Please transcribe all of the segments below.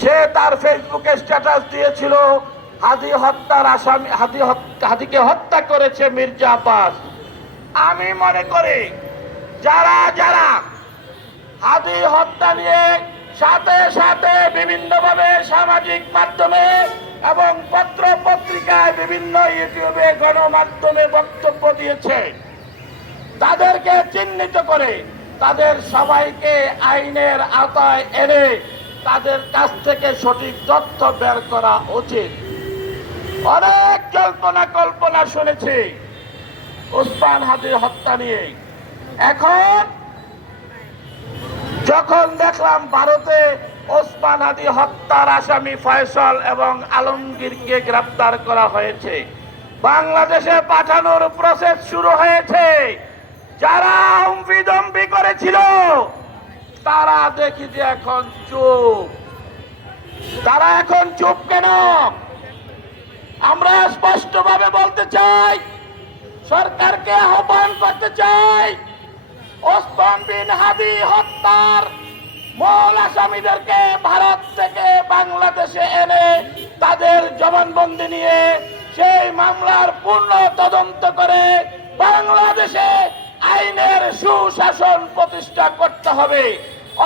সে তার ফেসবুকে স্ট্যাটাস দিয়েছিল হাদিকে হত্যা করেছে মির্জা আব্বাস। আমি মনে করি যারা যারা হাদি হত্যা নিয়ে সাথে সাথে বিভিন্নভাবে সামাজিক মাধ্যমে এবং পত্র পত্রিকায় বিভিন্ন ইউটিউবে গণমাধ্যমে বক্তব্য দিয়েছে, তাদেরকে চিহ্নিত করে তাদের সবাইকে আইনের আওতায় এনে তাদের কাছ থেকে সঠিক তথ্য বের করা উচিত। অনেক কল্পনা শুনেছি ওসমান হাদির হত্যা নিয়ে। এখন যখন দেখলাম ভারতে ওসমান হাদি হত্যার আসামি ফয়সাল এবং আলমগীরকে গ্রেফতার করা হয়েছে, বাংলাদেশে পাঠানোর প্রসেস শুরু হয়েছে, যারা হুমকি করেছিল তারা দেখি যে এখন চুপ। তারা এখন চুপ কেন? আমরা স্পষ্টভাবে বলতে চাই, সরকারকে আহ্বান করতে চাই, ওসমান বিন হাদি হত্যার মূল আসামিদেরকে ভারত থেকে বাংলাদেশে এনে তাদের জবানবন্দি নিয়ে সেই মামলার পূর্ণ তদন্ত করে বাংলাদেশে আইনের সুশাসন প্রতিষ্ঠা করতে হবে।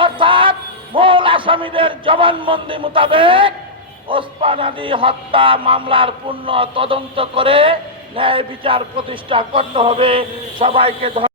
অর্থাৎ মূল আসামিদের জবানবন্দি মোতাবেক ওসমান হাদি হত্যা মামলার পূর্ণ তদন্ত করে ন্যায় বিচার প্রতিষ্ঠা করতে হবে। সবাইকে